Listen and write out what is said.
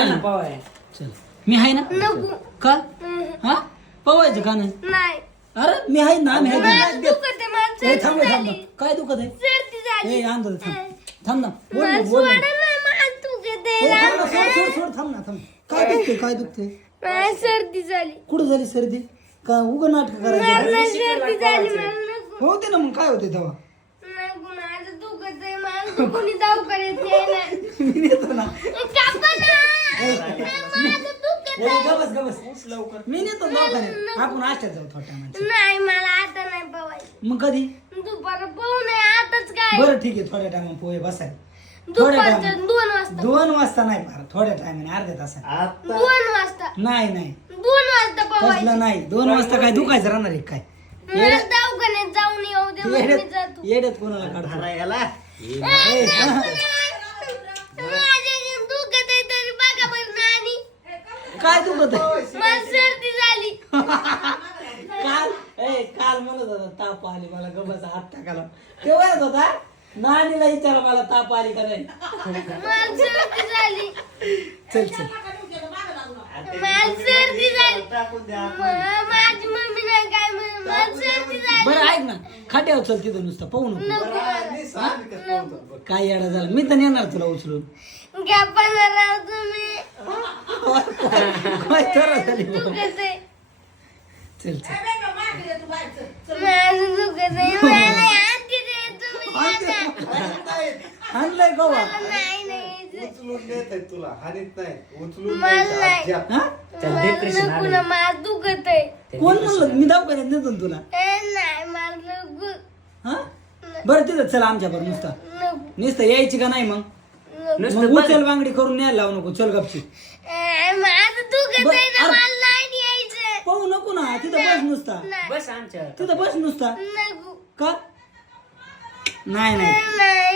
चल ना पवाय चल मी आहे ना नको का हा पवायचं का नाही नाही अरे मी आहे ना मी आहे माझं दुखत आहे, माझं ए, थांब सर्दी रे, थांब झाली. ना. काय दुखत आहे सर्दी झाली ए आंदोलन थांब ना बोल मला ना, बोल ना. सोडा ना, मला दुखत ए, आहे. थांब ना, सोड सोड सोड थांब ना थांब काय दुखते मला सर्दी झाली कुठं झाली सर्दी का उगं नाटक करायचं मला सर्दी झाली मला नको होते ना मग काय होते तेव्हा नको माझं दुखत आहे मला कोणी दवाखान्यात न्यायला मी नेतो ना कापा ना माझं दुखत ए, गबस लवकर मी नेतो दवाखान्यात आपण आष्ट्यात जाऊ थोड्या टायमात नाही मला आता नाही पवायचं मग कधी दुपार पाहू नये आताच काय बरं ठीक आहे थोड्या टायमा पोहे बसाय थोड्या दुपारच्या टायमा 2 वाजता 2 वाजता नाही फार थोड्या टायमाने अर्ध्या तासाने 2 वाजता नाही नाही 2 वाजता पवायचं तसलं नाही 2 वाजता काय दुखायचं राहणार आहे काय मला दवाखान्यात जाऊन येऊ दे मग मी जातो येड्यात कोणाला काढतो याला ए, हा. माझ्या दुखत आहे तरी बघा बरं नानी काय दुखत आहे मला सर्दी झाली काल म्हणत होता ताप आली मला गबस हात टाकायला तेव्हा येत होता नानीला विचारा मला ताप आली का नाही मला सर्दी झाली चल चल मला सर्दी झाली माझी मम्मी नाही काय म्हणे मला सर्दी झाली बरं ऐक ना खाट्यावर चल तिथं नुसतं पाहू नको नको काय येडा झाला मी तर नेणार तुला उचलून घ्या पण राव तुम्ही काय तर झाली बघ. दुखत आहे चल चल माझं दुखत आहे मला आणते रे तुम्ही आणलंय गोवा नाही नाही उचलून नेत आहे तुला हानीत नाही उचलून मला न्यायचं नाही. आज्या. हा मला नको ना माझं दुखत आहे कोण म्हणलं मी दवाखान्यात नेतो ना तुला नाही मला नको हा बरं तिथं चल आमच्या बरं नुसतं नको नुसतं यायची का नाही मग नको मग उचल बांगडी करून न्यायला लावू नको चल गपची माझं दुखत बरं, आहे ना अरे. मला नाही यायचं पाहू नको ना तिथं बस नुसता नाही बस आमच्या तिथं बस नुसता नको का नाही नाही नाही